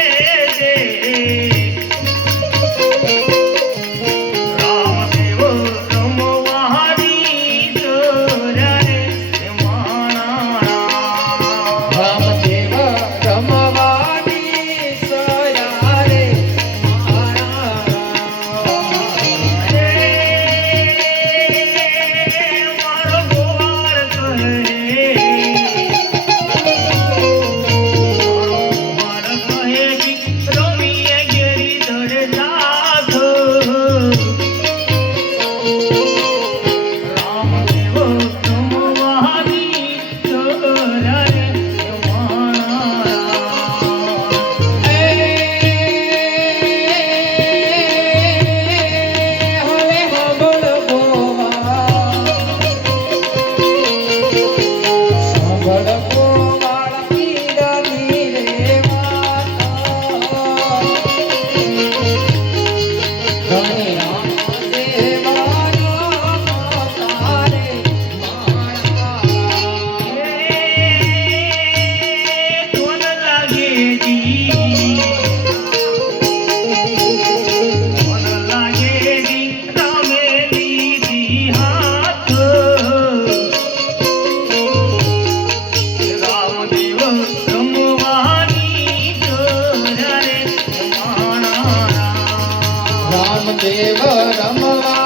दे રામદેવ રમવા.